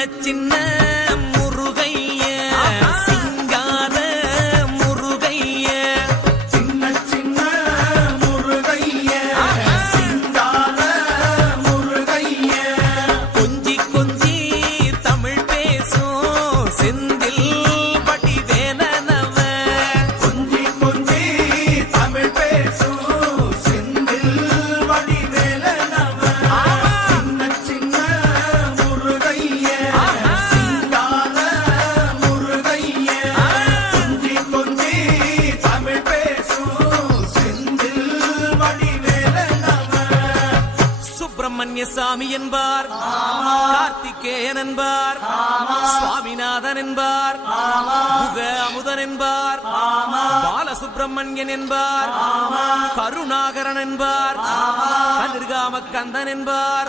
சின்ன சுப்பிரமணிய சாமி என்பார். கார்த்திகேயன் என்பார். சுவாமிநாதன் என்பார். முக அமுதன் என்பார். பாலசுப்பிரமணியன் என்பார். கருணாகரன் என்பார். கதிர்காம கந்தன் என்பார்.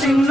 சின்ன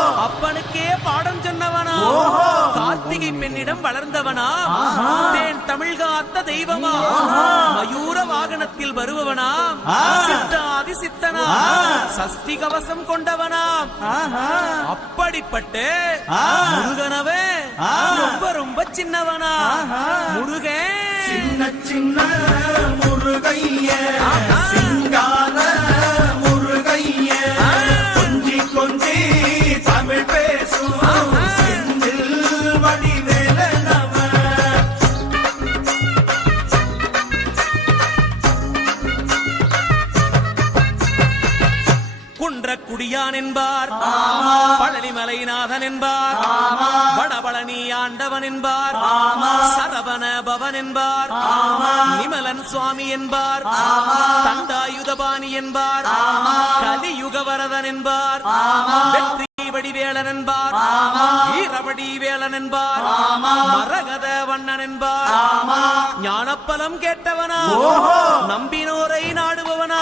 அப்பனுக்கே பாடம் சொன்னவனா? கார்த்திகை பெண்ணிடம் வளர்ந்தவனா? தேன் தமிழ் காத்த தெய்வமா? மயூர வாகனத்தில் வருபவனாம் சித்தாதி சித்தனா? சஷ்டி கவசம் கொண்டவனாம் அப்படிப்பட்ட முருகனவே ரொம்ப ரொம்ப சின்னவனா? முருகன் சின்ன சின்ன முருகைய. குன்றக்குடியான் என்பார் பழனிமலைநாதன் என்பார் வடபழனி ஆண்டவன் என்பார் சரவண பவன் என்பார் நிமலன் சுவாமி என்பார் தண்டாயுதபாணி என்பார் கலியுக வரதன் என்பார் வடிவேலன் என்பார் வீரபடி வேலன் என்பார் மரகத வண்ணன் என்பார் ஞானப்பலம் கேட்டவனா நம்பினோரை நாடுபவனா